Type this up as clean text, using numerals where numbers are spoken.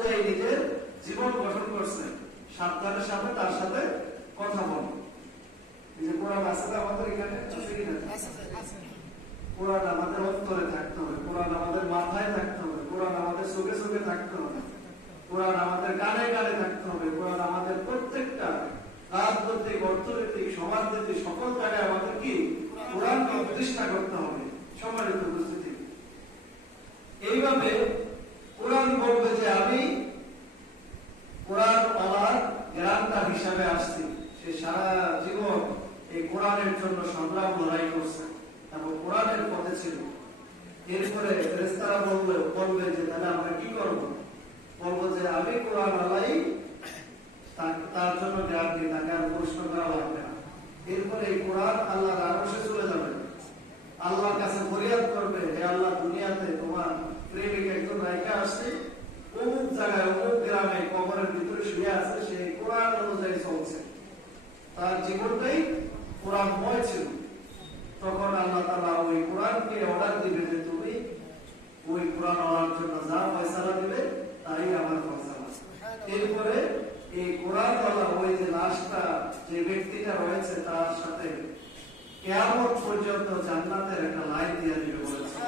অনুযায়ী নিজের জীবন গঠন করছে। সাবধানের সাথে তার সাথে কথা বল। এই যে কোরআন আছে না আমাদের এখানে, আছে কিনা? কোরআন আমাদের অন্তরে থাকতে হবে, কোরআন আমাদের মাথায় থাকতে হবে, কোরআন আমাদের চোখে চোখে থাকতে হবে, কোরআন আমাদের কানে কানে থাকতে হবে, কোরআন আমাদের প্রত্যেকটা রাজনৈতিক, অর্থনৈতিক, সমাজনীতি সকল জায়গায় আমাদের কি কোরআনকে প্রতিষ্ঠা করতে হবে। সম্মানিত উপস্থিতি, এইভাবে কোরআন বলবে যে আমি কোরআন আল্লাহর গ্রান্টার হিসাবে আসছি। সে সারা জীবন এই কোরআনের জন্য সংগ্রাম লড়াই করছে এবং কোরআনের পথে ছিল। এরপরে ফেরেশতারা বলবে যে তাহলে আমরা কি করব? বলবো যে আমি কোরআন আল্লাহই তার জন্য গ্যারান্টি, তাকে আর প্রশ্ন করা লাগবে না। এরপরে এই কোরআন আল্লাহর আরশে চলে যাবে, আল্লাহর কাছে ফরিয়াদ করবে, হে আল্লাহ, দুনিয়াতে তোমার প্রেমিক একজন রাইখা আসছে, অমুক জায়গায় অমুক গ্রামে কবরের ভিতরে শুয়ে আছে, সে কোরআন অনুযায়ী চলছে, তার জীবনটাই কোরআনময় ছিল। তখন আল্লাহ তাআলা ওই কোরআনকে অর্ডার দিবে যে তুমি ওই কোরআন আনার জন্য যা ফয়সালা দিবে তাই আমার ফয়সালা। এরপরে এই কোরআন আল্লাহ ওই যে লাশটা, যে ব্যক্তিটা রয়েছে, তার সাথে কিয়ামত পর্যন্ত জান্নাতের একটা লাইন দিয়ে দিবে বলেছে।